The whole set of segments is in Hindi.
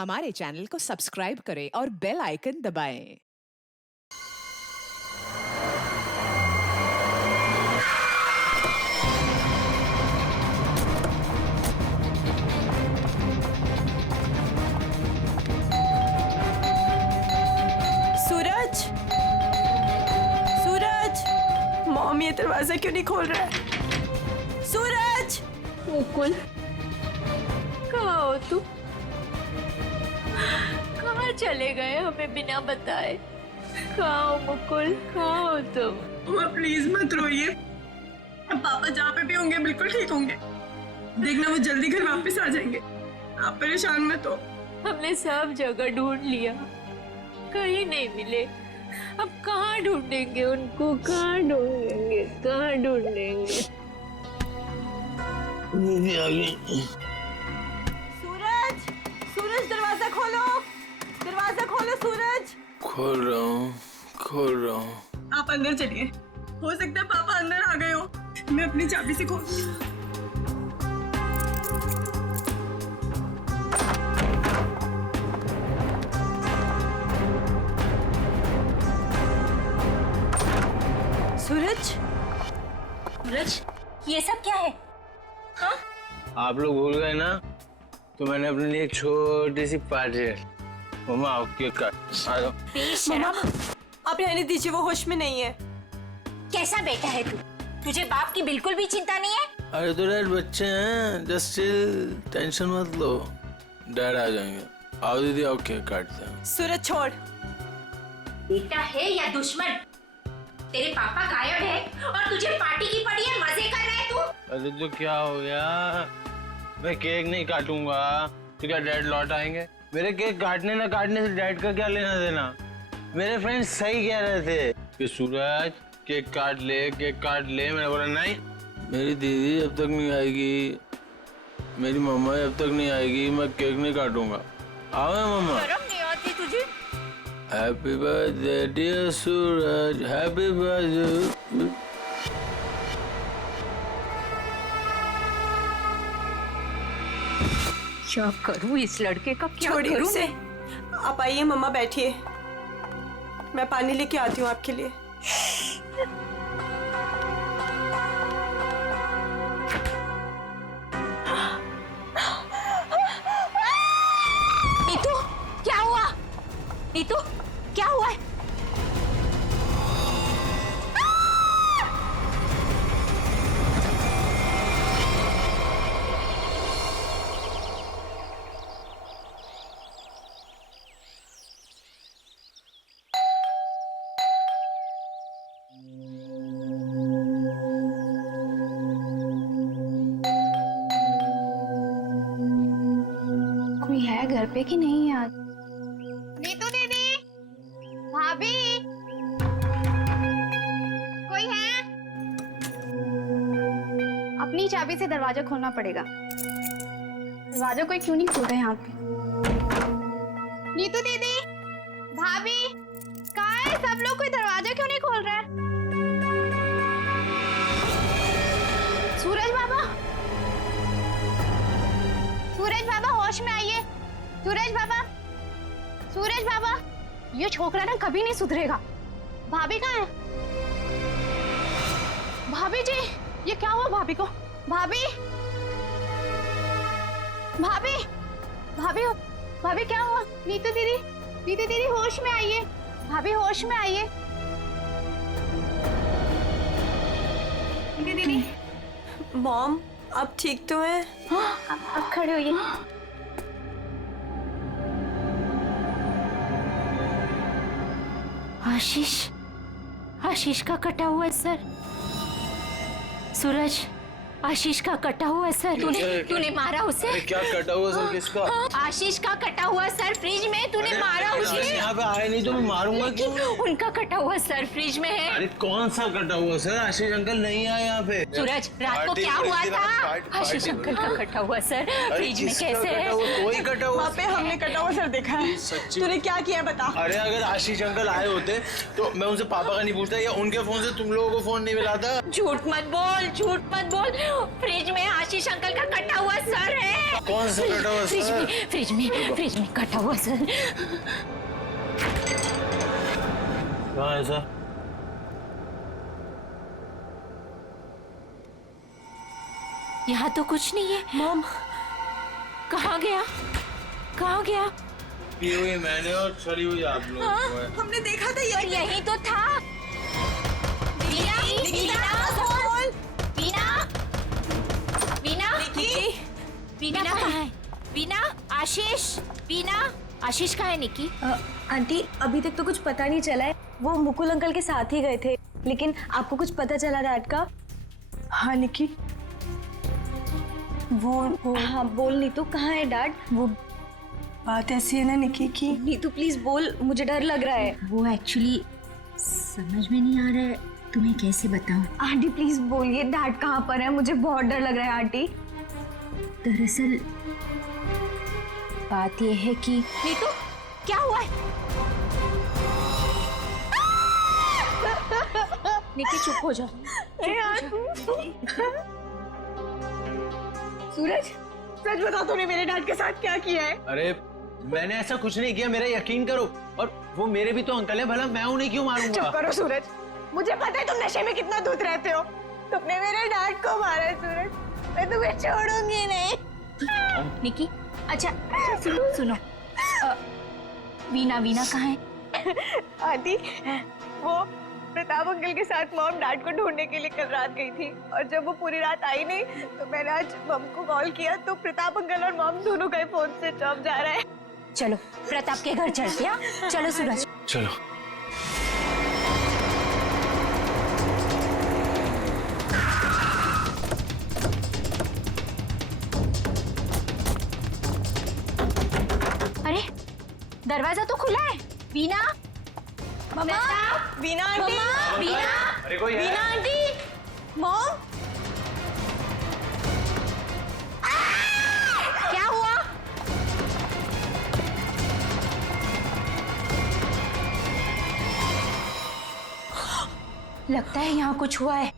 हमारे चैनल को सब्सक्राइब करें और बेल आइकन दबाएं। सूरज, सूरज, मॉम ये दरवाजा क्यों नहीं खोल रहा है? सूरज, मुकुल, कहाँ हो तुम? कहाँ चले गए हमें बिना बताए? कहाँ हो मुकुल, कहाँ हो तुम? मम्मा प्लीज मत रोइए। पापा जहाँ पे भी होंगे बिल्कुल ठीक होंगे। देखना वो जल्दी घर वापस आ जाएंगे। आप परेशान मत हो। हमने सब जगह ढूंढ लिया, कहीं नहीं मिले। अब कहाँ ढूंढेंगे उनको? कहाँ ढूंढेंगे? कहाँ ढूंढेंगे? सूरज, सूरज दरवाजा खोलो, दरवाजा खोलो सूरज। खोल रहा हूँ। आप अंदर चलिए, हो सकता है पापा अंदर आ गए हो। मैं अपनी चाबी से खोल। सूरज, सूरज, ये सब क्या है? हाँ? आप लोग भूल गए ना, तो मैंने अपने लिए एक छोटी सी पार्टी है। मम्मा आओ केक काट। आ जाओ। मम्मा आप रहने दीजिए, वो होश में नहीं है। कैसा बेटा है तू? तुझे बाप की बिल्कुल भी चिंता नहीं है? अरे तो डैड बच्चे हैं, जस्ट चिल, टेंशन मत लो, डैड आ जाएंगे। आओ दीदी आओ केक काटते हैं। सूरज छोड़। बेटा है या दुश्मन? तेरे पापा गायब है और तुझे पार्टी की पड़ी है, मजे कर रहा है तू? अरे तो क्या हो गया, मैं केक नहीं काटूंगा तो क्या डैड लौट आएंगे? मेरे केक काटने ना काटने से डैड का क्या लेना देना? मेरे फ्रेंड्स सही कह रहे थे कि सूरज केक काट ले। मैंने बोला नहीं, मेरी दीदी जब तक नहीं आएगी, मेरी मम्मा जब तक नहीं आएगी, मैं केक नहीं काटूंगा। आओ मम्मा। शर्म नहीं आती तुझे? हैप्पी बर्थडे डियर सूरज, हैप्पी बर्थडे। क्या करूं इस लड़के का? क्या छोड़िए करूं उसे। मैं? आप आइए मम्मा, बैठिए, मैं पानी लेके आती हूँ आपके लिए। नीतू, क्या हुआ? नीतू, क्या हुआ है? कोई है घर पे कि नहीं आज? नीतू दीदी, भाभी, कोई है? अपनी चाबी से दरवाजा खोलना पड़ेगा। दरवाजा कोई क्यों नहीं खोल रहा है यहाँ पे? नीतू दीदी, भाभी, कहाँ है सब लोग? कोई दरवाजा क्यों नहीं खोल रहा है? सूरज बाबा, सूरज बाबा होश में आइए। सूरज बाबा, सूरज बाबा, ये छोकरा ना कभी नहीं सुधरेगा। भाभी कहाँ है? भाभी जी, ये क्या हुआ भाभी को? भाभी, भाभी, भाभी, भाभी क्या हुआ? नीतू दीदी, नीतू दीदी होश में आइए। भाभी होश में आइए। नीतू दीदी, मॉम आप ठीक तो हैं? हाँ, अब खड़े होइए। आशीष, आशीष का कटा हुआ है सर। सूरज, आशीष का कटा हुआ है सर। तूने मारा उसे? अरे क्या कटा हुआ सर? किसका? आशीष का कटा हुआ सर फ्रिज में, तूने मारा उसे? यहाँ पे आए नहीं तो मैं मारूंगा क्यों? उनका कटा हुआ सर फ्रिज में है। अरे कौन सा कटा हुआ सर? आशीष अंकल नहीं आए यहाँ पे। सूरज, रात को क्या हुआ था? आशीष अंकल का कटा हुआ सर फ्रिज में कैसे है? कोई कटा हुआ? वहाँ पे हमने कटा हुआ सर देखा है। सच्ची? तूने क्या किया बता। अरे अगर आशीष अंकल आए होते तो मैं उनसे पापा का नहीं पूछता या उनके फोन से तुम लोगों को फोन नहीं मिलाता। झूठ मत बोल, झूठ मत बोल। फ्रिज में आशीष अंकल का कटा हुआ सर है। कौन सा कटा हुआ सर? फ्रिज में कटा हुआ सर। कहाँ है सर? यहाँ तो कुछ नहीं है। मॉम कहाँ गया? कहाँ गया? पी हुई मैंने और सड़ी हुई आप लोग। हमने देखा था और यही तो था। वीना कहाँ है? वीना, आशीष, वीना, आशीष कहाँ है निकी? आंटी अभी तक तो कुछ पता नहीं चला है। वो मुकुल अंकल के साथ ही गए थे, लेकिन आपको कुछ पता चला डैड का? हाँ निकी, वो हाँ बोल नीतू, कहाँ है डैड? वो बात ऐसी है ना निकी की। नीतू प्लीज बोल, मुझे डर लग रहा है। वो एक्चुअली समझ में नहीं आ रहा है, तुम्हें कैसे बताऊं? आंटी प्लीज बोलिए डैड कहाँ पर है, मुझे बहुत डर लग रहा है आंटी। दरअसल बात यह है कि नीतू क्या हुआ है? निकी चुप हो जा। सूरज, सच बता तूने मेरे डैड के साथ क्या किया है? अरे मैंने ऐसा कुछ नहीं किया, मेरा यकीन करो। और वो मेरे भी तो अंकल है, भला मैं उन्हें क्यों मारूंगा? चुप करो सूरज, मुझे पता है तुम नशे में कितना दूध रहते हो। तुमने मेरे डैड को मारा है सूरज, मैं तुम्हें छोड़ूंगी नहीं। निकी, अच्छा सुनो, वीना कहाँ है? आंटी, वो प्रताप अंकल के साथ मॉम डैड को ढूंढने के लिए कल रात गई थी, और जब वो पूरी रात आई नहीं तो मैंने आज मॉम को कॉल किया तो प्रताप अंकल और मॉम दोनों का फोन स्विच ऑफ जा रहा है। चलो प्रताप के घर चलते हैं। चलो सूरज। चलो। अरे दरवाजा तो खुला है। वीना, मम्मा, वीना आंटी, वीना, अरे कोई है? वीना आंटी, मॉम, क्या हुआ? लगता है यहाँ कुछ हुआ है।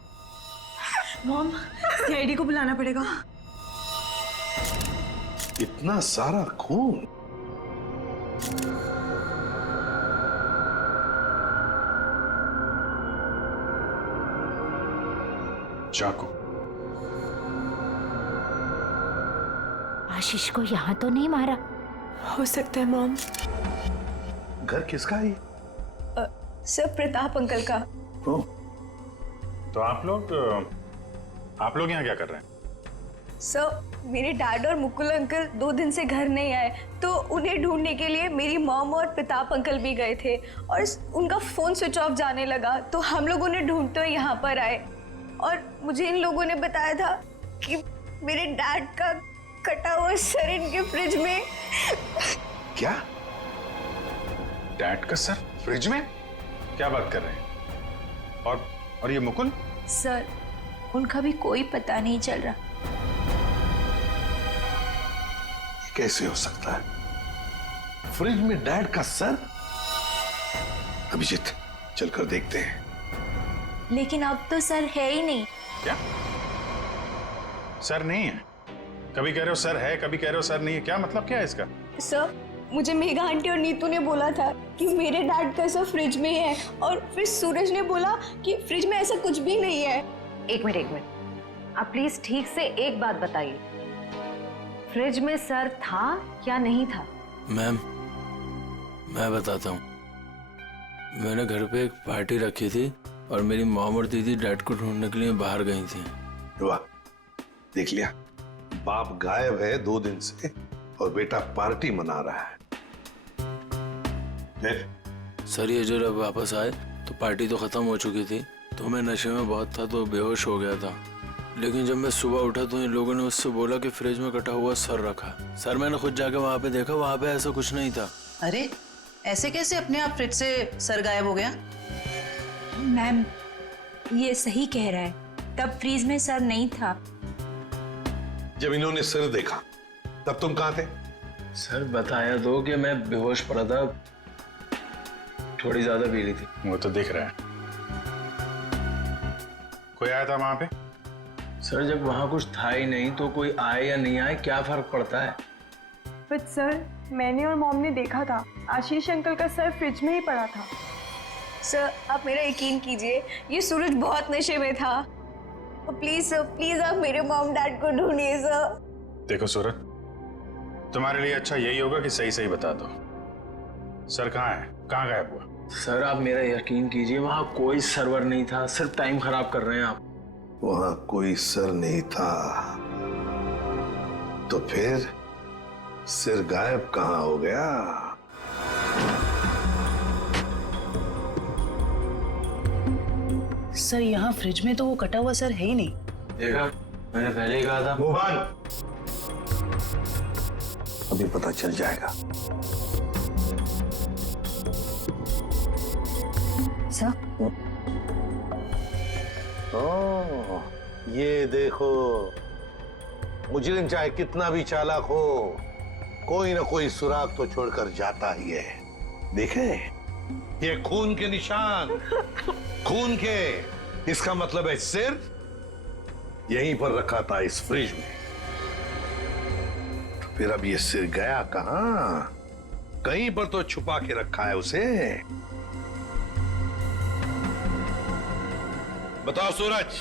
मॉम, सीआईडी को बुलाना पड़ेगा। इतना सारा खून? चाकू। आशीष को यहाँ तो नहीं मारा? हो सकता है मॉम। घर किसका है? सर प्रताप अंकल का। ओह, तो आप लोग यहाँ क्या कर रहे हैं? सर मेरे डैड और मुकुल अंकल 2 दिन से घर नहीं आए, तो उन्हें ढूंढने के लिए मेरी मॉम और प्रताप अंकल भी गए थे, और उनका फोन स्विच ऑफ जाने लगा तो हम लोग उन्हें ढूंढते हुए यहाँ पर आए, और मुझे इन लोगों ने बताया था कि मेरे डैड का कटा हुआ सर इनके फ्रिज में। क्या? डैड का सर फ्रिज में? क्या बात कर रहे हैं? और ये मुकुल? सर उनका भी कोई पता नहीं चल रहा। कैसे हो सकता है? फ्रिज में डैड का सर? अभिजीत, चलकर देखते हैं। लेकिन अब तो सर है ही नहीं। क्या सर नहीं है? कभी कह रहे हो सर है, कभी कह रहे हो सर नहीं है, क्या मतलब क्या है इसका? सर मुझे मेघा आंटी और नीतू ने बोला था कि मेरे डैड का सर फ्रिज में है, और फिर सूरज ने बोला कि फ्रिज में ऐसा कुछ भी नहीं है। एक मिनट, आप प्लीज ठीक से एक बात बताइए, फ्रिज में सर था या नहीं था? मैम, मैं बताता हूँ। मैंने घर पे एक पार्टी रखी थी और मेरी मॉम और दीदी डैड को ढूंढने के लिए बाहर गई थी। वाह, देख लिया, बाप गायब है 2 दिन से और बेटा पार्टी मना रहा है। सर ये जो जब वापस आए तो पार्टी तो खत्म हो चुकी थी, तो मैं नशे में बहुत था तो बेहोश हो गया था। लेकिन जब मैं सुबह उठा तो इन लोगों ने मुझसे बोला कि फ्रिज में कटा हुआ सर रखा। सर मैंने खुद जाके वहाँ पे देखा, वहाँ पे ऐसा कुछ नहीं था। अरे ऐसे कैसे अपने आप फ्रिज से सर गायब हो गया? मैम ये सही कह रहा है, तब फ्रीज में सर नहीं था। जब इन्होंने सर देखा तब तुम कहाँ थे? सर बताया दो कि मैं बेहोश पड़ा था, थोड़ी ज्यादा पी ली थी। वो तो दिख रहा है। कोई आया था वहां पे? सर जब वहाँ कुछ था ही नहीं तो कोई आए या नहीं आए क्या फर्क पड़ता है? बट सर मैंने और मॉम ने देखा था आशीष अंकल का सर फ्रिज में ही पड़ा था। सर आप मेरा यकीन कीजिए, ये सूरज बहुत नशे में था। प्लीज सर, प्लीज आप मेरे मॉम डैड को ढूंढिए सर। देखो सूरज, तुम्हारे लिए अच्छा यही होगा कि सही सही बता दो, सर कहाँ है, कहाँ गायब हुआ? सर आप मेरा यकीन कीजिए, वहाँ कोई सर्वर नहीं था, सिर्फ टाइम खराब कर रहे हैं आप। वहां कोई सर नहीं था तो फिर सिर गायब कहाँ हो गया? सर यहाँ फ्रिज में तो वो कटा हुआ सर है ही नहीं। देखा, मैंने पहले ही कहा था। मोहन, अभी पता चल जाएगा। सर ओह, ये देखो, मुजरिम चाहे कितना भी चालाक हो, कोई ना कोई सुराग तो छोड़कर जाता ही है। देखे, ये खून के निशान, खून के, इसका मतलब है सिर यहीं पर रखा था इस फ्रिज में। तो फिर अब ये सिर गया कहां? कहीं पर तो छुपा के रखा है उसे। बताओ सूरज,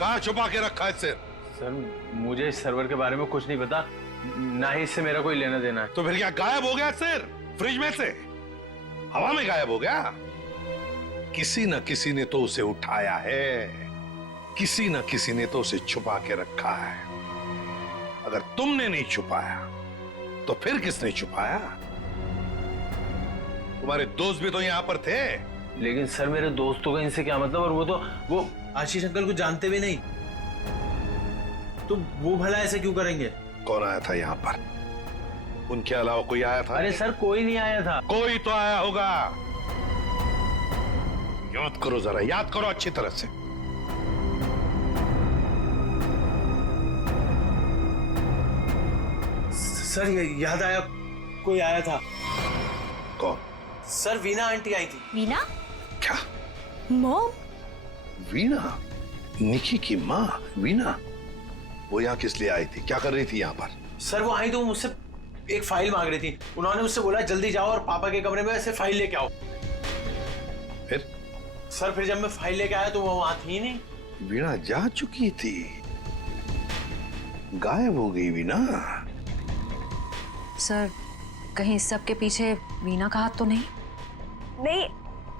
कहां छुपा के रखा है सिर? सर मुझे इस सर्वर के बारे में कुछ नहीं पता, ना ही इससे मेरा कोई लेना देना है। तो फिर क्या गायब हो गया सिर फ्रिज में से? हवा में गायब हो गया? किसी न किसी ने तो उसे उठाया है, किसी न किसी ने तो उसे छुपा के रखा है। अगर तुमने नहीं छुपाया तो फिर किसने छुपाया? तुम्हारे दोस्त भी तो यहां पर थे। लेकिन सर मेरे दोस्तों का इनसे क्या मतलब? और वो आशीष अंकल को जानते भी नहीं, तो वो भला ऐसे क्यों करेंगे? कौन आया था यहाँ पर? उनके अलावा कोई आया था? अरे सर कोई नहीं आया था। कोई तो आया होगा, याद करो जरा, याद करो अच्छी तरह से। सर ये याद आया, कोई आया था। कौन? सर वीना आंटी आई थी। वीना? क्या? मॉम? वीना? निकी की माँ वीना? वो यहाँ किस लिए आई थी? क्या कर रही थी यहाँ पर? सर वो आई तो मुझसे एक फाइल मांग रही थी। उन्होंने मुझसे बोला जल्दी जाओ और पापा के कमरे में ऐसे फाइल लेके आओ। फिर? सर फिर जब मैं फाइल लेके आया तो वो वहां थी नहीं। वीणा जा चुकी थी, गायब हो गई वीणा। सर कहीं इस सब के पीछे वीना का हाथ तो नहीं? नहीं,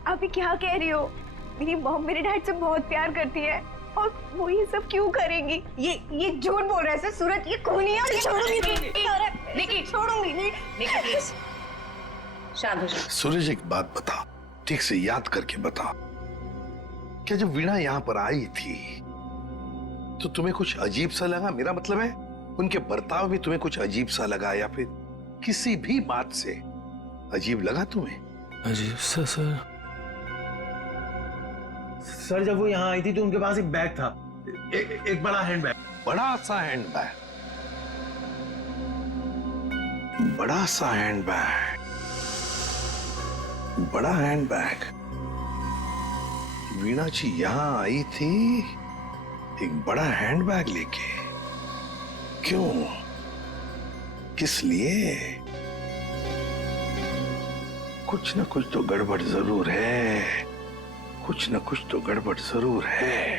आप ये क्या कह रही हो? मेरी मॉम मेरे डैड से बहुत प्यार करती है और वो ये सब क्यों करेंगी? ये झूठ बोल रहा है सर। सूरज ये खूनी है और छोड़ूंगी नहीं, छोड़ूंगी नहीं। प्लीज शांत हो जाओ। सूरज एक बात बताओ, ठीक से याद करके बताओ, क्या जब वीणा यहाँ पर आई थी तो तुम्हें कुछ अजीब सा लगा? मेरा मतलब है उनके बर्ताव में तुम्हें कुछ अजीब सा लगा, या फिर किसी भी बात से अजीब लगा तुम्हें? अजीब सा? सर जब वो यहाँ आई थी तो उनके पास एक बैग था, एक बड़ा हैंड बैग। बड़ा सा हैंड बैग? बड़ा सा हैंड बैग? बड़ा हैंड बैग? वीणा जी यहां आई थी एक बड़ा हैंड बैग लेके? क्यों? किस लिए? कुछ ना कुछ तो गड़बड़ जरूर है, कुछ ना कुछ तो गड़बड़ जरूर है।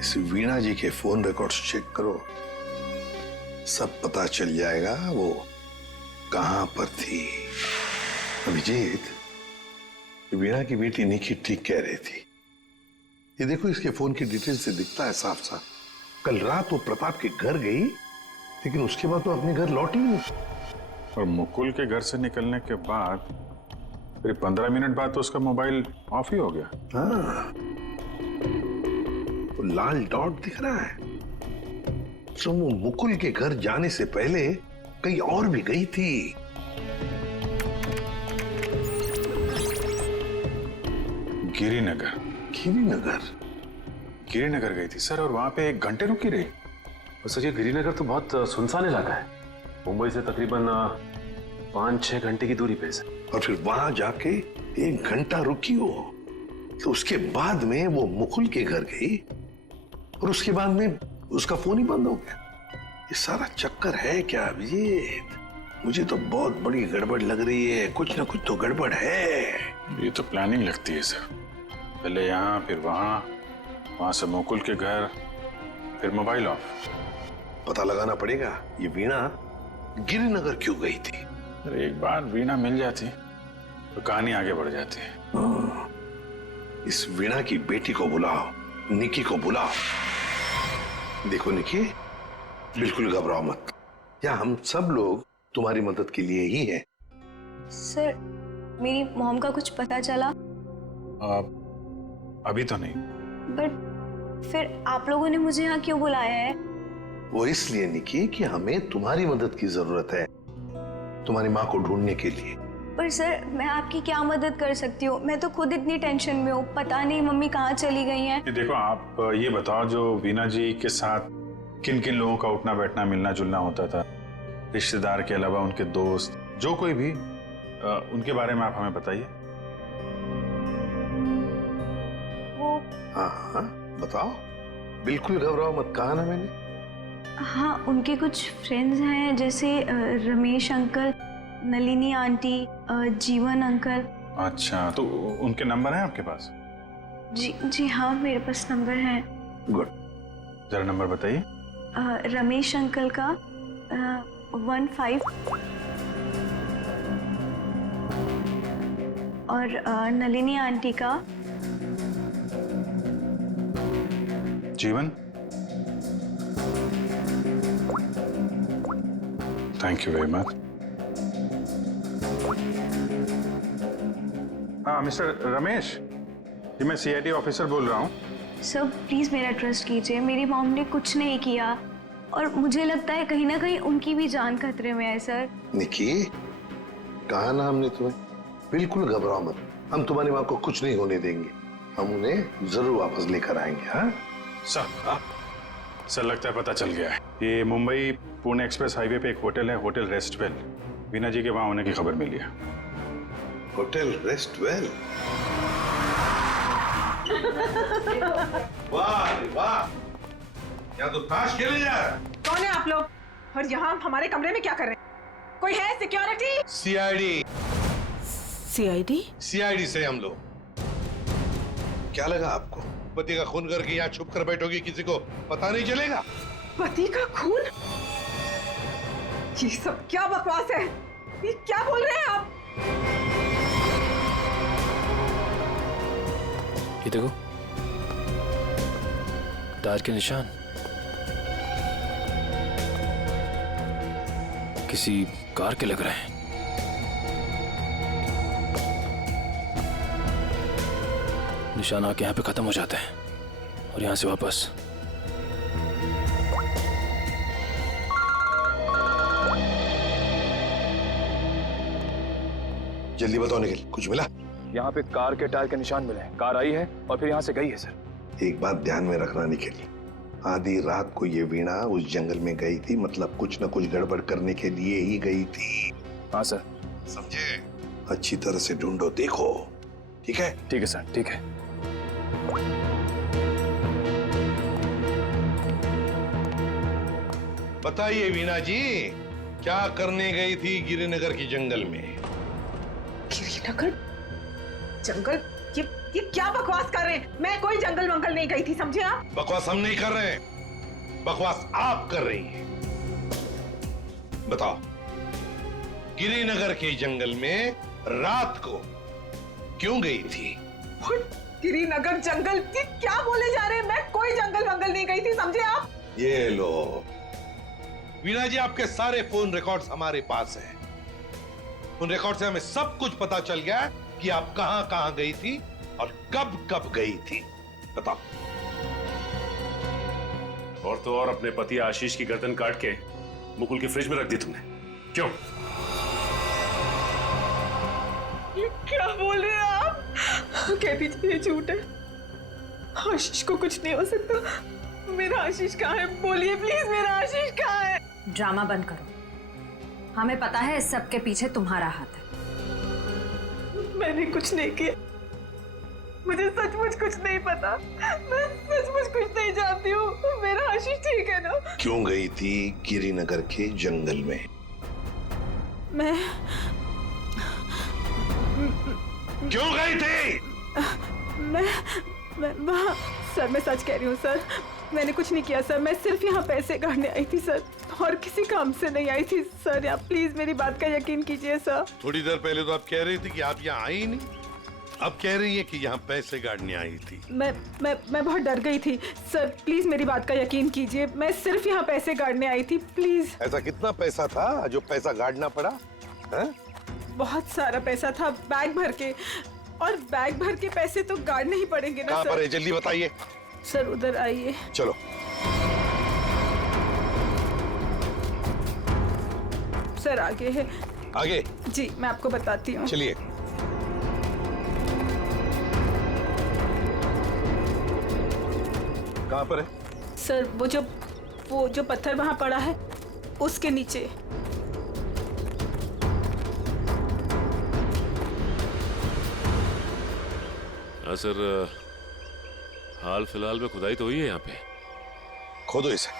इस वीणा जी के फोन रिकॉर्ड्स चेक करो, सब पता चल जाएगा वो कहां पर थी। अभिजीत, वीणा की बेटी निकी ठीक कह रही थी। ये देखो, इसके फोन की डिटेल से दिखता है साफ साफ, कल रात वो प्रताप के घर गई लेकिन उसके बाद तो अपने घर लौटी नहीं। और मुकुल के घर से निकलने के बाद फिर 15 मिनट बाद तो उसका मोबाइल ऑफ ही हो गया। हाँ, तो लाल डॉट दिख रहा है, तो वो मुकुल के घर जाने से पहले कहीं और भी गई थी। गिरिनगर? गिरिनगर गई थी सर, और वहां पे 1 घंटे रुकी रही। और सर ये गिरिनगर तो बहुत सुनसान इलाका है, मुंबई से तकरीबन 5-6 घंटे की दूरी पे है। और फिर वहां जाके 1 घंटा रुकी हो, तो उसके बाद में वो मुकुल के घर गई और उसके बाद में उसका फोन ही बंद हो गया। ये सारा चक्कर है क्या अभिजीत? मुझे तो बहुत बड़ी गड़बड़ लग रही है, कुछ ना कुछ तो गड़बड़ है। ये तो प्लानिंग लगती है सर, पहले यहाँ फिर वहां से मुकुल के घर, फिर मोबाइल ऑफ। पता लगाना पड़ेगा ये वीणा गिरिनगर क्यों गई थी। अरे एक बार वीणा मिल जाती तो कहानी आगे बढ़ जाती है। इस वीणा की बेटी को बुलाओ, निकी को बुलाओ। देखो निकी, बिल्कुल घबराओ मत, यहाँ हम सब लोग तुम्हारी मदद के लिए ही हैं। सर, मेरी मॉम का कुछ पता चला? अभी तो नहीं। बट फिर आप लोगों ने मुझे यहाँ क्यों बुलाया है? वो इसलिए निकी कि हमें तुम्हारी मदद की जरूरत है, तुम्हारी माँ को ढूंढने के लिए। पर सर, मैं आपकी क्या मदद कर सकती हूँ? मैं तो खुद इतनी टेंशन में हूँ, पता नहीं मम्मी कहाँ चली गई हैं। देखो आप ये बताओ, जो वीणा जी के साथ किन किन लोगों का उठना बैठना मिलना जुलना होता था, रिश्तेदार के अलावा उनके दोस्त, जो कोई भी, उनके बारे में आप हमें बताइए। वो हाँ बताओ, बिल्कुल घबराओ मत, कहा ना मैंने। हाँ, उनके कुछ फ्रेंड्स हैं, जैसे रमेश अंकल, नलिनी आंटी, जीवन अंकल। अच्छा, तो उनके नंबर हैं आपके पास? जी हाँ, मेरे पास नंबर है। गुड, जरा नंबर बताइए। रमेश अंकल का 15 और नलिनी आंटी का जीवन। Thank you very much. हाँ मिस्टर रमेश, जी मैं सीआईडी ऑफिसर बोल रहा हूँ। सर प्लीज मेरा ट्रस्ट कीजिए, मेरी मॉम ने कुछ नहीं किया और मुझे लगता है कहीं ना कहीं उनकी भी जान खतरे में है। सर निकी, कहा ना हमने तुम्हें, बिल्कुल घबराओ मत, हम तुम्हारी माँ को कुछ नहीं होने देंगे, हम उन्हें जरूर वापस लेकर आएंगे। हाँ सर लगता है पता चल गया है। ये मुंबई पुणे एक्सप्रेस हाईवे पे एक होटल है, होटल रेस्टवेल। वीणा जी के वहां होने की खबर मिली है। होटल रेस्टवेल? वाह वाह, यहाँ तो ताश खेले जा रहा है। कौन है आप लोग और यहाँ हमारे कमरे में क्या कर रहे हैं? कोई है सिक्योरिटी? सीआईडी। सीआईडी? सीआईडी से हम लोग। क्या लगा आपको, पति का खून करके यहाँ छुप कर बैठोगी, किसी को पता नहीं चलेगा? पति का खून? ये सब क्या बकवास है? ये क्या बोल रहे हैं आप? ये देखो, टायर के निशान किसी कार के लग रहे हैं। निशान आके यहाँ पे खत्म हो जाते हैं और यहाँ से वापस। जल्दी बताओ निखिल, कुछ मिला? यहाँ पे कार के टायर के निशान मिले हैं, कार आई है और फिर यहाँ से गई है सर। एक बात ध्यान में रखना निखिल, आधी रात को ये वीणा उस जंगल में गई थी, मतलब कुछ न कुछ गड़बड़ करने के लिए ही गई थी। हाँ सर। समझे? अच्छी तरह से ढूंढो, देखो। ठीक है? ठीक है सर, ठीक है। बताइए वीणा जी, क्या करने गई थी गिरिनगर की जंगल में? गिरिनगर जंगल? ये क्या बकवास कर रहे हैं? मैं कोई जंगल वंगल नहीं गई थी, समझे आप? बकवास हम नहीं कर रहे हैं, बकवास आप कर रही हैं। बताओ, गिरिनगर के जंगल में रात को क्यों गई थी? गिरिनगर जंगल? ये क्या बोले जा रहे हैं? मैं कोई जंगल वंगल नहीं गई थी, समझे आप? ये लो वीणा जी, आपके सारे फोन रिकॉर्ड्स हमारे पास हैं। उन रिकॉर्ड से हमें सब कुछ पता चल गया कि आप कहां कहां गई थी और कब कब गई थी। बताओ। और तो और अपने पति आशीष की गर्दन काट के मुकुल की फ्रिज में रख दी तुमने, क्यों? ये क्या बोल रहे हैं आप? कह दीजिए ये झूठ है, आशीष को कुछ नहीं हो सकता। मेरा आशीष कहाँ है? बोलिए प्लीज, मेरा आशीष कहाँ है? ड्रामा बंद करो, हमें पता है इस सब के पीछे तुम्हारा हाथ है। मैंने कुछ नहीं किया, मुझे सचमुच कुछ नहीं पता, मैं सचमुच कुछ नहीं जानती हूँ। मेरा आशीष ठीक है ना? क्यों गई थी गिरिनगर के जंगल में? मैं क्यों गई थी? मैं वहाँ सर, मैं सच कह रही हूँ सर, मैंने कुछ नहीं किया सर। मैं सिर्फ यहाँ पैसे गाड़ने आई थी सर, और किसी काम से नहीं आई थी सर। आप प्लीज मेरी बात का यकीन कीजिए सर। थोड़ी देर पहले तो आप कह रही थी कि आप यहाँ आई ही नहीं, अब कह रही है कि यहाँ पैसे गाड़ने आई थी। मैं बहुत डर गई थी सर, प्लीज मेरी बात का यकीन कीजिए। मैं सिर्फ यहाँ पैसे गाड़ने आई थी, प्लीज। ऐसा कितना पैसा था जो पैसा गाड़ना पड़ा? है? बहुत सारा पैसा था, बैग भर के, और बैग भर के पैसे तो गाड़ने ही पड़ेंगे ना कहाँ सर। पर है, जल्दी बताइए। सर उधर आइए। चलो। सर आगे है। आगे? जी मैं आपको बताती हूँ। चलिए। कहाँ पर है? सर वो जो पत्थर वहाँ पड़ा है, उसके नीचे। हाँ सर, हाल फिलहाल में खुदाई तो हुई है यहाँ पे। खोदो इसे।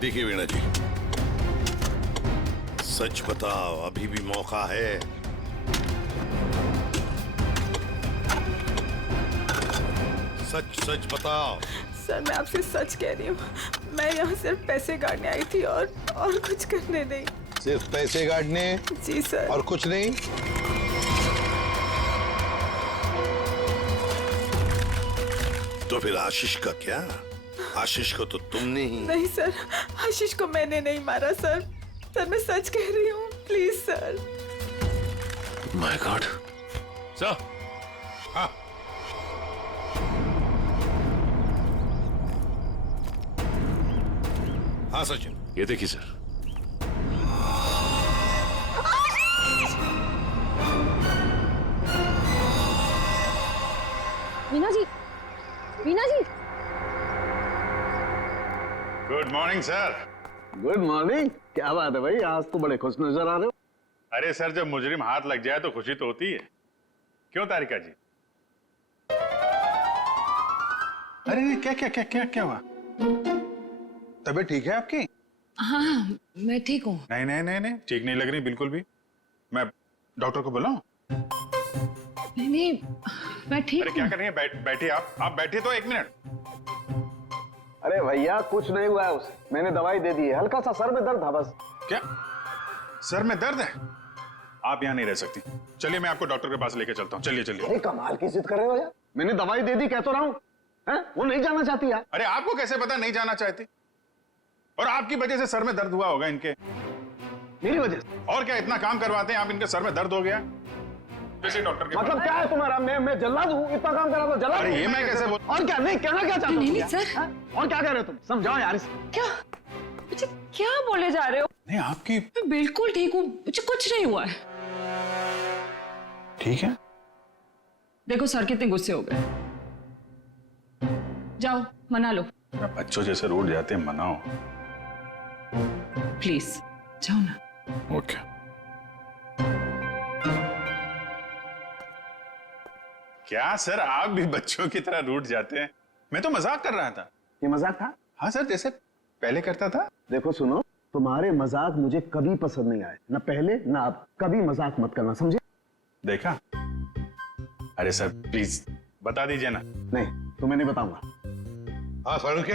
देखिए वीणा जी, सच बताओ, अभी भी मौका है। सच सच बताओ। सर मैं आपसे सच कह रही हूँ, मैं यहाँ सिर्फ पैसे गाड़ने आई थी और कुछ करने नहीं। सिर्फ पैसे गाड़ने? जी सर। और कुछ नहीं? तो फिर आशीष का क्या? आशीष को तो तुमने ही। नहीं सर, आशीष को मैंने नहीं मारा सर। सर मैं सच कह रही हूँ, please sir. My God. Sir. हाँ। हाँ सचिन। ये देखिए sir. Veena ji, Veena ji. Good morning sir. Good morning. क्या बात है भाई, आज तो बड़े खुश नजर आ रहे हो। अरे सर, जब मुजरिम हाथ लग जाए तो खुशी तो होती है, क्यों तारिका जी? अरे क्या क्या क्या क्या क्या हुआ? तबीयत ठीक है आपकी? हाँ मैं ठीक हूँ। नहीं नहीं नहीं नहीं, ठीक नहीं लग रही बिल्कुल भी। मैं डॉक्टर को बुलाऊं? नहीं मैं ठीक। अरे क्या कर रही है? बैठिए आप बैठिए तो 1 मिनट। अरे भैया कुछ नहीं हुआ है उसे, मैंने दवाई दे दी है, हल्का सा सर में दर्द था बस। क्या सर में दर्द है? आप यहाँ नहीं रह सकती, चलिए मैं आपको डॉक्टर के पास लेके चलता हूँ। चलिए चलिए। अरे कमाल की जिद कर रहे हो यार, मैंने दवाई दे दी, कह तो रहा हूँ। वो नहीं जाना चाहती यार। अरे आपको कैसे पता नहीं जाना चाहती? और आपकी वजह से सर में दर्द हुआ होगा इनके। मेरी वजह से? और क्या, इतना काम करवाते हैं आप, इनके सर में दर्द हो गया। जैसे डॉक्टर के मतलब क्या है तुम्हारा? मैं जल्लाद हूँ? इतना काम करा तो जल्लाद? अरे ये मैं कैसे बोल? और क्या? नहीं कहना क्या चाहते हो? नहीं सर। और क्या कह रहे हो तुम? समझाओ यार इसे। क्या मुझे क्या बोले जा रहे हो? नहीं आपकी। मैं बिल्कुल ठीक हूँ, मुझे कुछ नहीं हुआ है। ठीक है। देखो सर कितने गुस्से हो गए, जाओ मना लो। बच्चों जैसे रोड जाते हैं, मनाओ प्लीज, जाओ ना। ओके। क्या सर, आप भी बच्चों की तरह रूठ जाते हैं? मैं तो मजाक कर रहा था। ये मजाक था? हाँ सर, जैसे पहले करता था। देखो सुनो, तुम्हारे मजाक मुझे कभी पसंद नहीं आए, ना पहले ना अब। कभी मजाक मत करना, समझे? देखा? अरे सर प्लीज बता दीजिए ना। नहीं तो मैं नहीं बताऊंगा। हाँ सर के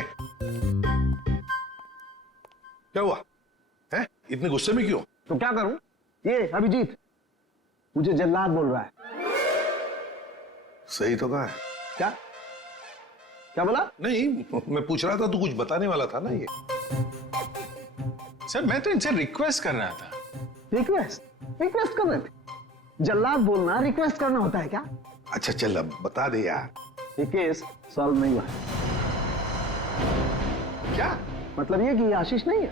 क्या हुआ है? इतने गुस्से में क्यों? तो क्या करूं? ये अभिजीत मुझे जल्लाद बोल रहा है। सही तो कहा है। क्या क्या बोला? नहीं मैं पूछ रहा था, तू कुछ बताने वाला था ना। ये सर मैं तो इनसे रिक्वेस्ट कर रहा था। रिक्वेस्ट कर रहे थे? जल्लाद बोलना रिक्वेस्ट करना होता है क्या? अच्छा चल अब बता दे यार। ये केस सॉल्व नहीं हुआ। क्या मतलब ये कि ये आशीष नहीं है।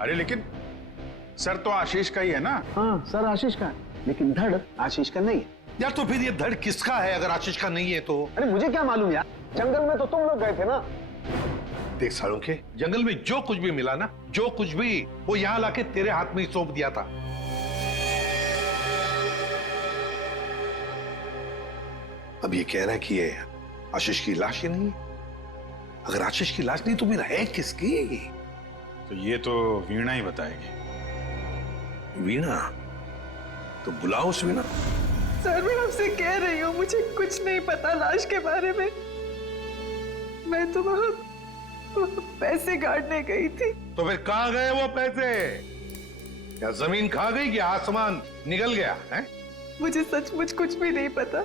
अरे लेकिन सर तो आशीष का ही है ना। हाँ सर आशीष का है, लेकिन धड़ आशीष का नहीं है। यार तो फिर ये धड़ किसका है अगर आशीष का नहीं है तो? अरे मुझे क्या मालूम यार, जंगल में तो तुम लोग गए थे ना। देख सालुंखे, जंगल में जो कुछ भी मिला ना, जो कुछ भी, वो यहाँ लाके तेरे हाथ में ही सौंप दिया था। अब ये कह रहा है कि ये आशीष की लाश ही नहीं है। अगर आशीष की लाश नहीं तो फिर है किसकी? तो ये तो वीणा ही बताएगी। वीणा? तो बुलाओ उस वीणा। सर मैं आपसे कह रही हूँ, मुझे कुछ नहीं पता लाश के बारे में। मैं तो वहाँ पैसे गाड़ने गई थी। तो फिर कहाँ गए वो पैसे? क्या जमीन खा गई कि आसमान निकल गया है? मुझे सचमुच कुछ भी नहीं पता।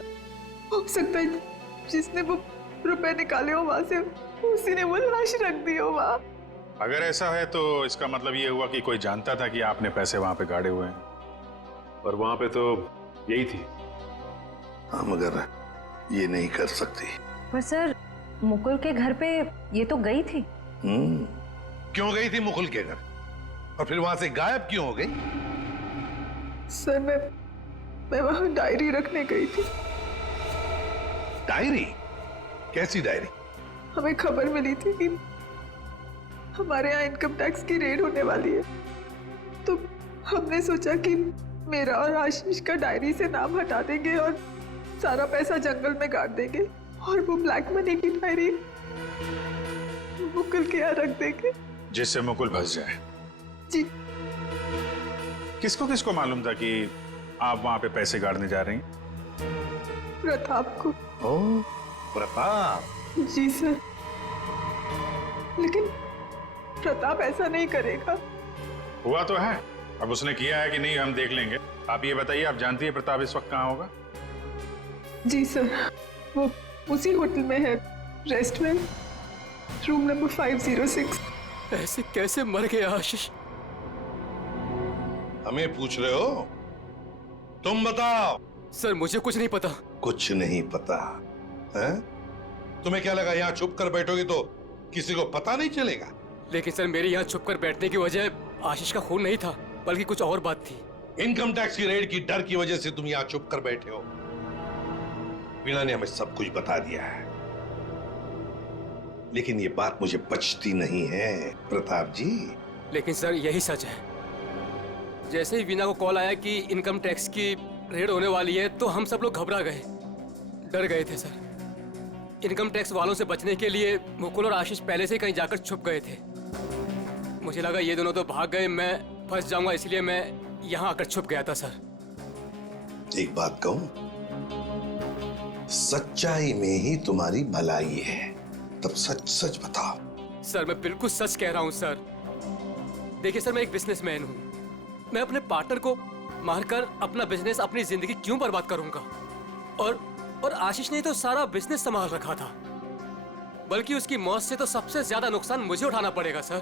हो सकता है जिसने वो रुपए निकाले हो वहां से, उसी ने वो लाश रख दी हो वहां। अगर ऐसा है तो इसका मतलब ये हुआ कि कोई जानता था कि आपने पैसे वहां पे गाड़े हुए हैं, और वहां पे तो यही थी। हाँ मगर ये नहीं कर सकती। पर सर मुकुल के घर पे ये तो गई थी। क्यों गई थी मुकुल के घर? और फिर वहां से गायब क्यों हो गई? सर मैं वहां डायरी रखने गई थी। डायरी? कैसी डायरी? हमें खबर मिली थी कि हमारे यहाँ इनकम टैक्स की रेड होने वाली है, तो हमने सोचा कि मेरा और आशीष का डायरी से नाम हटा देंगे और सारा पैसा जंगल में गाड़ देंगे, और वो ब्लैक मनी की डायरी मुकुल के यहाँ रख देंगे, जिससे मुकुल फंस जाए। जी। किसको किसको मालूम था कि आप वहां पे पैसे गाड़ने जा रही हैं? प्रताप को। ओह, प्रताप? जी सर, लेकिन प्रताप ऐसा नहीं करेगा। हुआ तो है, अब उसने किया है कि नहीं हम देख लेंगे। आप ये बताइए, आप जानती है प्रताप इस वक्त कहाँ होगा? जी सर, वो उसी होटल में है, रेस्टोरेंट, रूम नंबर 506। ऐसे कैसे मर गया आशीष? हमें पूछ रहे हो? तुम बताओ। सर मुझे कुछ नहीं पता। कुछ नहीं पता है? तुम्हें क्या लगा यहाँ छुप कर बैठोगे तो किसी को पता नहीं चलेगा? लेकिन सर मेरे यहाँ छुप कर बैठने की वजह आशीष का खून नहीं था, बल्कि कुछ और बात थी। इनकम टैक्स की रेड की डर की वजह से तुम यहाँ छुप कर बैठे हो। वीणा ने हमें सब कुछ बता दिया है, लेकिन ये बात मुझे पचती नहीं है प्रताप जी। लेकिन सर यही सच है। जैसे ही वीणा को कॉल आया कि इनकम टैक्स की रेड होने वाली है, तो हम सब लोग घबरा गए, डर गए थे सर। इनकम टैक्स वालों से बचने के लिए मुकुल और आशीष पहले से ही कहीं जाकर छुप गए थे। मुझे लगा ये दोनों तो भाग गए, मैं फंस जाऊंगा, इसलिए मैं यहाँ आकर छुप गया था सर। एक बात कहूं, सच्चाई में ही तुम्हारी भलाई है, तब सच सच बताओ। सर मैं बिल्कुल सच कह रहा हूँ सर। देखिए सर, मैं एक बिजनेसमैन हूँ। मैं अपने पार्टनर को मारकर अपना बिजनेस, अपनी जिंदगी क्यों बर्बाद करूंगा? और आशीष ने तो सारा बिजनेस संभाल रखा था, बल्कि उसकी मौत से तो सबसे ज्यादा नुकसान मुझे उठाना पड़ेगा सर।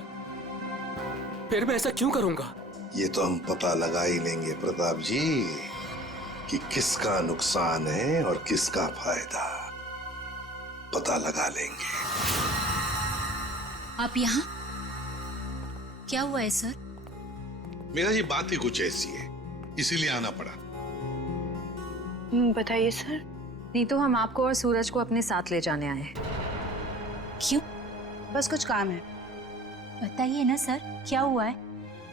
फिर मैं ऐसा क्यों करूंगा? ये तो हम पता लगा ही लेंगे प्रताप जी कि किसका नुकसान है और किसका फायदा, पता लगा लेंगे। आप यहाँ? क्या हुआ है सर? मेरा जी बात ही कुछ ऐसी है, इसीलिए आना पड़ा। बताइए सर। नहीं तो हम आपको और सूरज को अपने साथ ले जाने आए हैं। क्यों? बस कुछ काम है। बताइए ना सर, क्या हुआ है?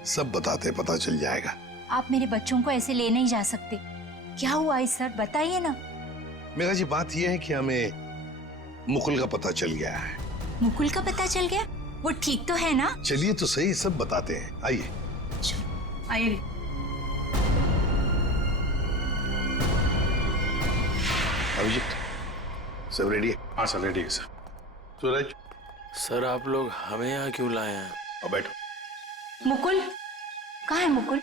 सब बताते पता चल जाएगा। आप मेरे बच्चों को ऐसे ले नहीं जा सकते। क्या हुआ है सर, बताइए ना। मेरा जी बात यह है कि हमें मुकुल का पता चल गया है। मुकुल का पता चल गया? वो ठीक तो है ना? चलिए तो सही, सब बताते हैं, आइए। आइए। अभिजीत सब रेडी है? हाँ सर रेडी है सर। सूरज? सर आप लोग हमें यहाँ क्यों लाए हैं? अब बैठो। मुकुल कहाँ है? मुकुल,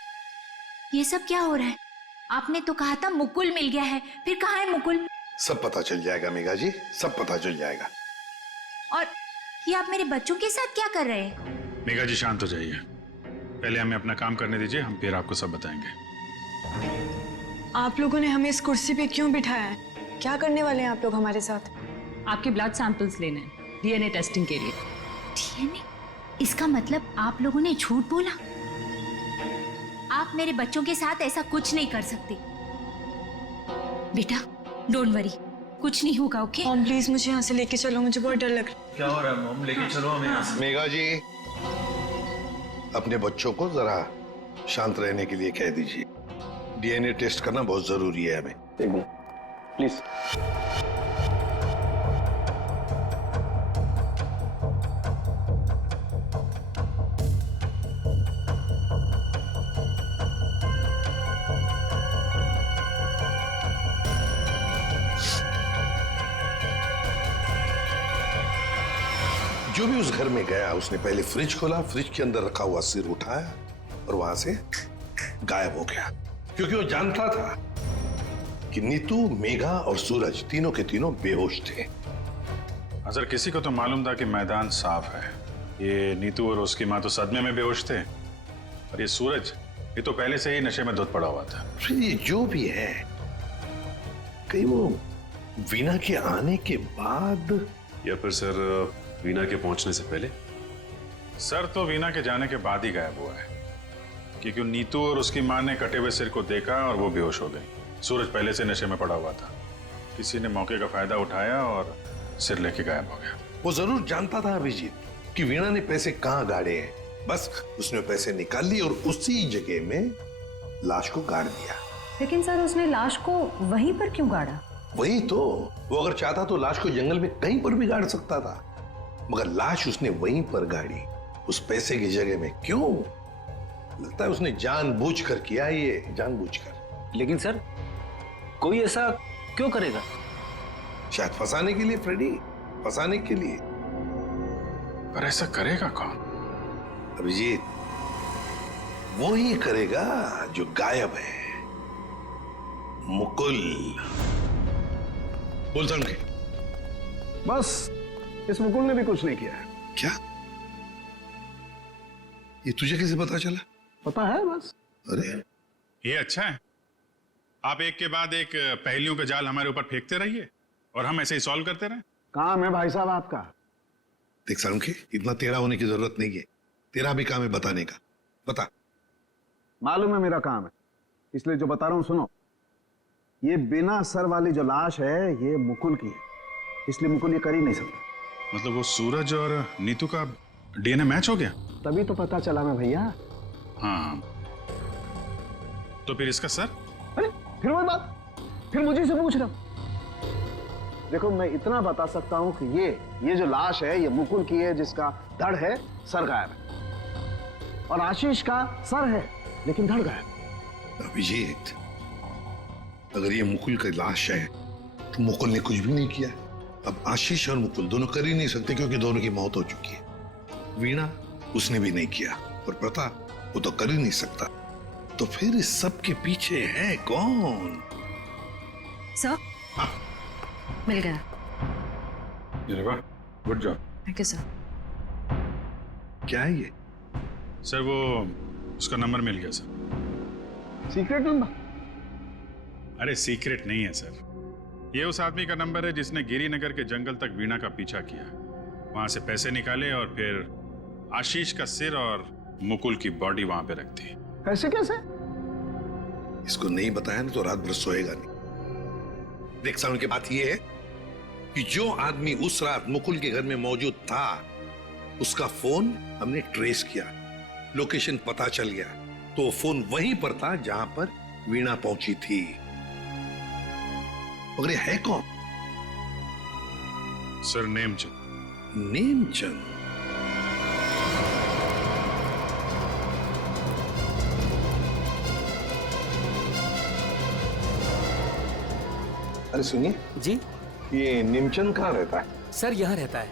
ये सब क्या हो रहा है? आपने तो कहा था मुकुल मिल गया है, फिर कहाँ है मुकुल? सब पता चल जाएगा मेघा जी, सब पता चल जाएगा। और ये आप मेरे बच्चों के साथ क्या कर रहे हैं? मेघा जी शांत हो जाइए, पहले हमें अपना काम करने दीजिए, हम फिर आपको सब बताएंगे। आप लोगों ने हमें इस कुर्सी पे क्यों बिठाया है? क्या करने वाले हैं आप लोग हमारे साथ? आपके ब्लड सैंपल्स लेने हैं डीएनए टेस्टिंग के लिए। डीएनए? इसका मतलब आप लोगों ने झूठ बोला? आप मेरे बच्चों के साथ ऐसा कुछ नहीं कर सकते। बेटा डोंट वरी, कुछ नहीं होगा। ओके मॉम प्लीज मुझे यहाँ से लेके चलो, मुझे बहुत डर लग रहा है। क्या हो रहा है मॉम? लेके चलो हमें यहाँ से। मेघा जी, अपने बच्चों को जरा शांत रहने के लिए कह दीजिए। डीएनए टेस्ट करना बहुत जरूरी है हमें। एक मिनट प्लीज। जो भी उस घर में गया उसने पहले फ्रिज खोला, फ्रिज के अंदर रखा हुआ सिर उठाया और वहां से गायब हो गया, क्योंकि वो जानता था कि नीतू, मेघा और सूरज तीनों के तीनों बेहोश थे। अगर किसी को तो मालूम था कि मैदान साफ है। ये नीतू और उसकी माँ तो सदमे में बेहोश थे, और ये सूरज, ये तो पहले से ही नशे में धुत पड़ा हुआ था। फिर ये जो भी है, कहीं वो वीना के आने के बाद या फिर सर वीना के पहुंचने से पहले? सर तो वीना के जाने के बाद ही गायब हुआ है, क्योंकि नीतू और उसकी माँ ने कटे हुए सिर को देखा और वो बेहोश हो गई। सूरज पहले से नशे में पड़ा हुआ था, किसी ने मौके का फायदा उठाया और सिर लेके गायब हो गया। वो जरूर जानता था अभिजीत कि वीणा ने पैसे कहाँ गाड़े हैं, बस उसने पैसे निकाल लिए और उसी जगह में लाश को गाड़ दिया। लेकिन सर उसने लाश को वहीं पर क्यों गाड़ा? वही तो, वो अगर चाहता तो लाश को जंगल में कहीं पर भी गाड़ सकता था, मगर लाश उसने वहीं पर गाड़ी, उस पैसे की जगह में। क्यों? लगता है उसने जानबूझकर किया, ये जानबूझकर। लेकिन सर कोई ऐसा क्यों करेगा? शायद फंसाने के लिए फ्रेडी, फंसाने के लिए। पर ऐसा करेगा कौन? अभिजीत, वो ही करेगा जो गायब है, मुकुल। बोल समझे? बस इस मुकुल ने भी कुछ नहीं किया है। क्या? ये तुझे कैसे पता चला? पता है बस। अरे ये अच्छा है, आप एक के बाद एक पहेलियों का जाल हमारे ऊपर फेंकते रहिए और हम ऐसे ही सॉल्व करते रहे। काम है भाई साहब आपका। देख सालुंखे, इतना टेढ़ा होने की जरूरत नहीं है, तेरा भी काम है बताने का। बता। मालूम है मेरा काम है, इसलिए जो बता रहा हूं सुनो। ये बिना सर वाली जो लाश है ये मुकुल की है, इसलिए मुकुल ये कर ही नहीं सकता। मतलब वो सूरज और नीतू का डीएनए मैच हो गया? तभी तो पता चला ना भैया। हाँ, तो फिर इसका सर? अरे फिर वही बात, फिर मुझे से पूछ रहा। देखो मैं इतना बता सकता हूं कि ये जो लाश है ये मुकुल की है, जिसका धड़ है, सर गायब है। और आशीष का सर है लेकिन धड़ गायब। अभिजीत, अगर ये मुकुल की लाश है तो मुकुल ने कुछ भी नहीं किया। अब आशीष और मुकुल दोनों कर ही नहीं सकते, क्योंकि दोनों की मौत हो चुकी है। वीणा, उसने भी नहीं किया, और प्रताप, वो तो कर ही नहीं सकता। तो फिर इस सब के पीछे है कौन? सर मिल गया। Good job. Thank you sir. क्या है ये? सर वो उसका नंबर मिल गया सर। Secret number? अरे सीक्रेट नहीं है सर, ये उस आदमी का नंबर है जिसने गिरिनगर के जंगल तक वीणा का पीछा किया, वहां से पैसे निकाले और फिर आशीष का सिर और मुकुल की बॉडी वहां पे रख दी। ऐसे कैसे? इसको नहीं बताया ना तो रात भर सोएगा नहीं। देख साउंड की बात यह है कि जो आदमी उस रात मुकुल के घर में मौजूद था, उसका फोन हमने ट्रेस किया, लोकेशन पता चल गया, तो वो फोन वहीं पर था जहां पर वीणा पहुंची थी। मगर ये है कौन? सर नेमचंद। नेमचंद? अरे सुनिए जी, ये नेमचंद कहाँ रहता है? सर यहाँ रहता है।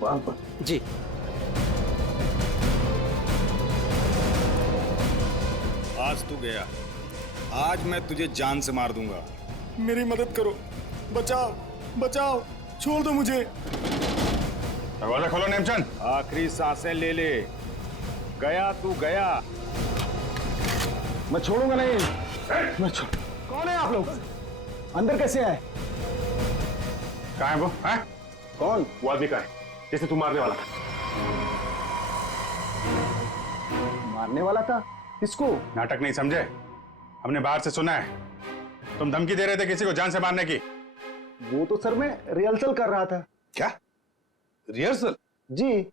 वहां पर? जी। आज तू गया, आज मैं तुझे जान से मार दूंगा। मेरी मदद करो, बचाओ बचाओ, छोड़ दो मुझे। दरवाजा खोलो नेमचंद। आखिरी सांसें ले ले। गया तू गया। मैं छोड़ूंगा नहीं। मैं कौन है आप लोग? अंदर कैसे आए? कहाँ है वो? है? कौन? वो आदमी का है जिसे तू मारने वाला था। मारने वाला था? किसको? नाटक नहीं समझे, हमने बाहर से सुना है। तुम धमकी दे रहे थे किसी को जान से मारने की। वो तो सर मैं रिहर्सल कर रहा था। क्या रिहर्सल? जी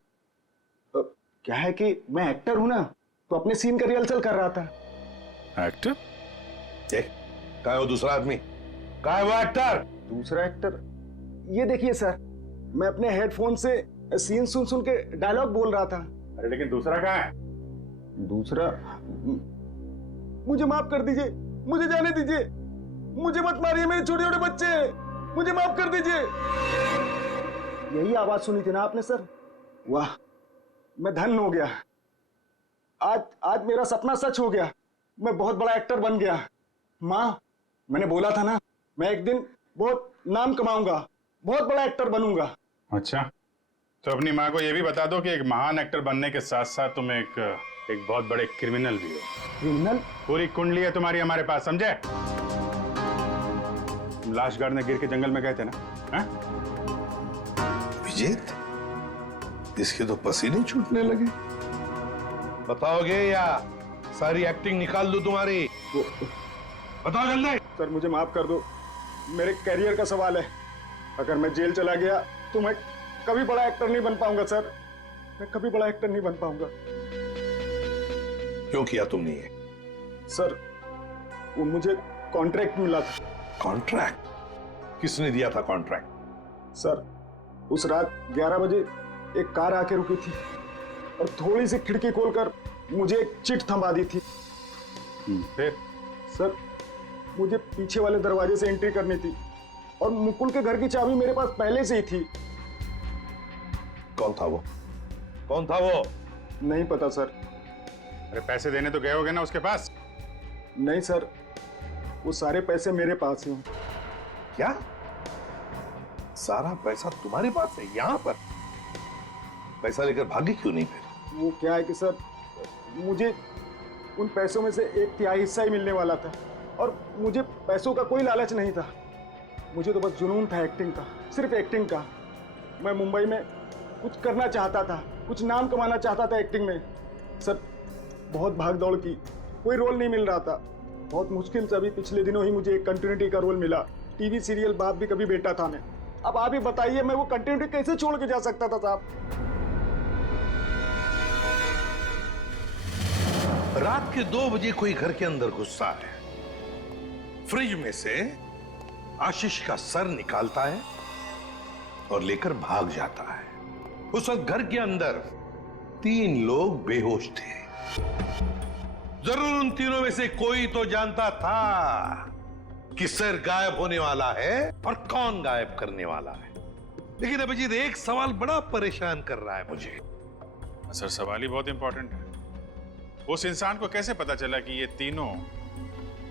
क्या है कि मैं एक्टर हूं ना, तो अपने सीन का रिहर्सल कर रहा था। एक्टर? कहाँ है वो दूसरा आदमी? कहाँ है वो एक्टर? दूसरा एक्टर ये देखिए सर, मैं अपने हेडफोन से सीन सुन सुन के डायलॉग बोल रहा था। अरे लेकिन दूसरा कहाँ है? दूसरा मुझे माफ कर दीजिए, मुझे जाने दीजिए, मुझे मत मारिए, मेरे छोटे छोटे बच्चे हैं, मुझे माफ कर दीजिए। यही आवाज सुनी थी ना आपने सर? वाह, मैं धन्य हो गया। आज मेरा सपना सच हो गया, मैं बहुत बड़ा एक्टर बन गया। माँ, मैंने बोला था ना, मैं एक दिन बहुत नाम कमाऊंगा, बहुत बड़ा एक्टर बनूंगा। अच्छा, तो अपनी माँ को यह भी बता दो कि एक महान एक्टर बनने के साथ साथ तुम एक बहुत बड़े क्रिमिनल भी हो। क्रिमिनल? पूरी कुंडली है तुम्हारी हमारे पास, समझे? तुम लाश गाड़ने गिर के जंगल में गए थे ना? हाँ? विजेत, इसके तो पसीने छूटने लगे। बताओगे या सारी एक्टिंग निकाल दूं तुम्हारी? बताओ जल्दी। सर मुझे माफ कर दो, मेरे कैरियर का सवाल है। अगर मैं जेल चला गया तो मैं कभी बड़ा एक्टर नहीं बन पाऊंगा सर, मैं कभी बड़ा एक्टर नहीं बन पाऊंगा। क्यों किया तुमने ये? सर वो मुझे कॉन्ट्रैक्ट मिला था। कॉन्ट्रैक्ट? किसने दिया था कॉन्ट्रैक्ट? सर उस रात 11 बजे एक कार आके रुकी थी और थोड़ी सी खिड़की खोलकर मुझे एक चिट थमा दी थी। फिर? सर मुझे पीछे वाले दरवाजे से एंट्री करनी थी और मुकुल के घर की चाबी मेरे पास पहले से ही थी। कौन था वो? कौन था वो? नहीं पता सर। अरे पैसे देने तो गए होगे ना उसके पास? नहीं सर, वो सारे पैसे मेरे पास हैं। क्या? सारा पैसा तुम्हारे पास है? यहां पर पैसा लेकर भागी क्यों नहीं फिर? वो क्या है कि सर, मुझे उन पैसों में से 1/3 हिस्सा ही मिलने वाला था और मुझे पैसों का कोई लालच नहीं था। मुझे तो बस जुनून था एक्टिंग का, सिर्फ एक्टिंग का। मैं मुंबई में कुछ करना चाहता था, कुछ नाम कमाना चाहता था एक्टिंग में। सर बहुत भाग दौड़ की, कोई रोल नहीं मिल रहा था। बहुत मुश्किल से अभी पिछले दिनों ही मुझे एक कंटिन्यूटी का रोल मिला। टीवी सीरियल बाप भी कभी बेटा था मैं। अब आप ही बताइए, मैं वो कंटिन्यूटी कैसे छोड़ के जा सकता था साहब? रात के 2 बजे कोई घर के अंदर घुसता है, फ्रिज में से आशीष का सर निकालता है और लेकर भाग जाता है। उस वक्त घर के अंदर 3 लोग बेहोश थे। जरूर उन तीनों में से कोई तो जानता था कि सर गायब होने वाला है और कौन गायब करने वाला है। लेकिन अभिजीत, एक सवाल बड़ा परेशान कर रहा है मुझे। सर सवाल ही बहुत इंपॉर्टेंट है। उस इंसान को कैसे पता चला कि ये तीनों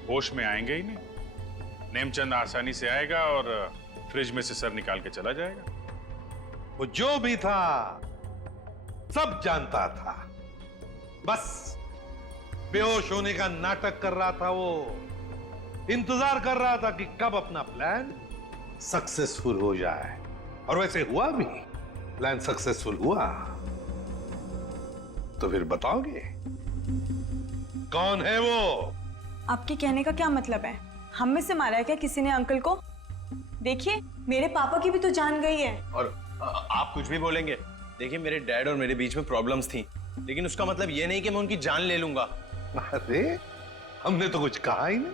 होश में आएंगे ही नहीं? नेमचंद आसानी से आएगा और फ्रिज में से सर निकाल के चला जाएगा। वो जो भी था सब जानता था, बस बेहोश होने का नाटक कर रहा था। वो इंतजार कर रहा था कि कब अपना प्लान सक्सेसफुल हो जाए, और वैसे हुआ भी। प्लान सक्सेसफुल हुआ। तो फिर बताओगे कौन है वो? आपके कहने का क्या मतलब है? हम में से मारा है क्या किसी ने अंकल को? देखिए मेरे पापा की भी तो जान गई है। और आप कुछ भी बोलेंगे। देखिए मेरे डैड और मेरे बीच में प्रॉब्लम्स थी, लेकिन उसका मतलब ये नहीं कि मैं उनकी जान ले लूंगा। अरे हमने तो कुछ कहा ही नहीं।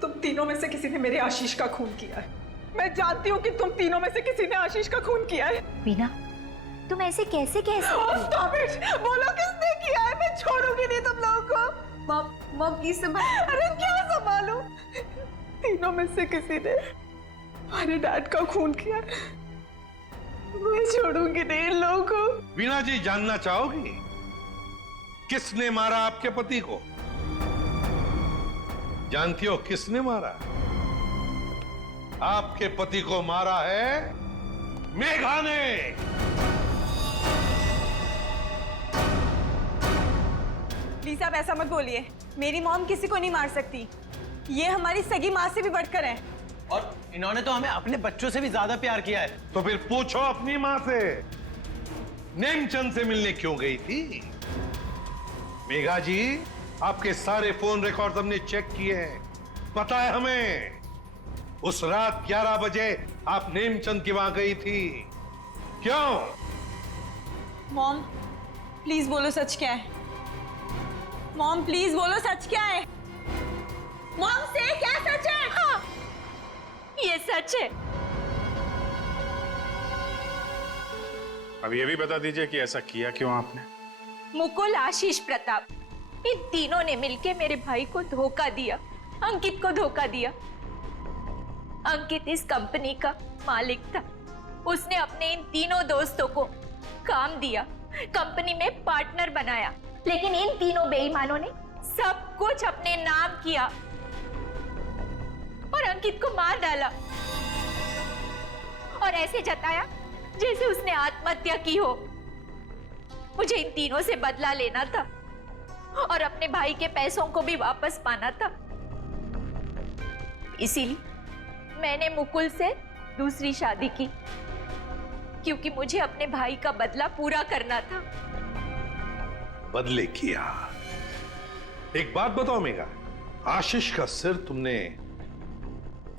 तुम तीनों में से किसी ने मेरे आशीष का खून किया है। मैं जानती हूँ कि तुम तीनों में से किसी ने आशीष का खून किया है। वीना, तुम ऐसे कैसे कह सकती हो? Stop it! बोलो किसने किया है, मैं छोड़ूंगी नहीं तुम लोगों को। मॉम प्लीज संभाल। अरे क्या संभालूं? तीनों में से किसी ने हमारे डैड का खून किया है। मैं छोड़ूंगी नहीं इन लोगों को। वीना जी, जानना चाहोगी किसने मारा आपके पति को? जानती हो किसने मारा? आपके पति को मारा है मेघा ने। प्लीज आप ऐसा मत बोलिए। मेरी मॉम किसी को नहीं मार सकती। ये हमारी सगी माँ से भी बढ़कर है। और इन्होंने तो हमें अपने बच्चों से भी ज्यादा प्यार किया है। तो फिर पूछो अपनी माँ से, नेमचंद से मिलने क्यों गई थी? मेघा जी, आपके सारे फोन रिकॉर्ड्स हमने चेक किए हैं। पता है हमें। उस रात 11 बजे आप नेमचंद की वहां गई थी, क्यों? मॉम प्लीज बोलो सच क्या है। मॉम प्लीज बोलो सच क्या है। मॉम से क्या सच है? हाँ, ये सच है। अब ये भी बता दीजिए कि ऐसा किया क्यों आपने? मुकुल, आशीष, प्रताप, इन तीनों ने मिलकर मेरे भाई को धोखा दिया, अंकित को धोखा दिया। अंकित इस कंपनी का मालिक था। उसने अपने इन तीनों दोस्तों को काम दिया, कंपनी में पार्टनर बनाया, लेकिन इन तीनों बेईमानों ने सब कुछ अपने नाम किया और अंकित को मार डाला और ऐसे जताया जैसे उसने आत्महत्या की हो। मुझे इन तीनों से बदला लेना था और अपने भाई के पैसों को भी वापस पाना था। इसीलिए मैंने मुकुल से दूसरी शादी की, क्योंकि मुझे अपने भाई का बदला पूरा करना था। बदले किया। एक बात बताओ मेघा, आशीष का सिर तुमने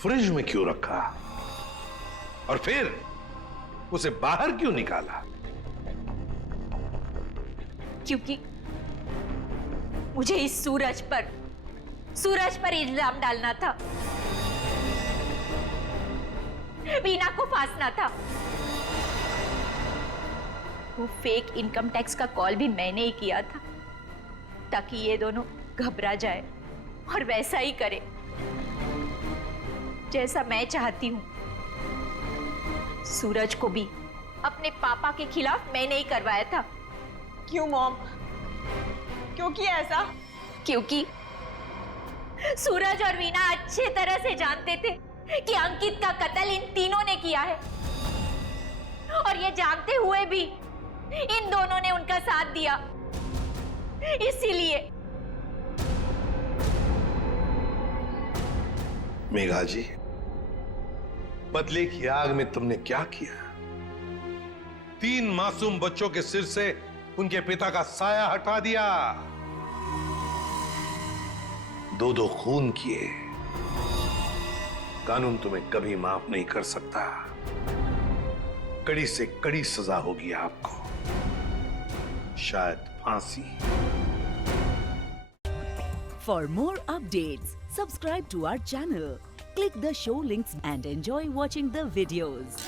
फ्रिज में क्यों रखा और फिर उसे बाहर क्यों निकाला? क्योंकि मुझे इस सूरज पर इल्जाम डालना था, वीना को फांसना था। वो फेक इनकम टैक्स का कॉल भी मैंने ही किया था, ताकि ये दोनों घबरा जाए और वैसा ही करे जैसा मैं चाहती हूं। सूरज को भी अपने पापा के खिलाफ मैंने ही करवाया था। क्यों मॉम? क्यों किया ऐसा? क्योंकि सूरज और वीना अच्छे तरह से जानते थे कि अंकित का कत्ल इन तीनों ने किया है, और ये जानते हुए भी इन दोनों ने उनका साथ दिया। इसीलिए मेघा जी, बदले की आग में तुमने क्या किया? 3 मासूम बच्चों के सिर से उनके पिता का साया हटा दिया, 2-2 खून किए। कानून तुम्हें कभी माफ नहीं कर सकता। कड़ी से कड़ी सजा होगी आपको, शायद फांसी। For more updates, subscribe to our channel, click the show links and enjoy watching the videos.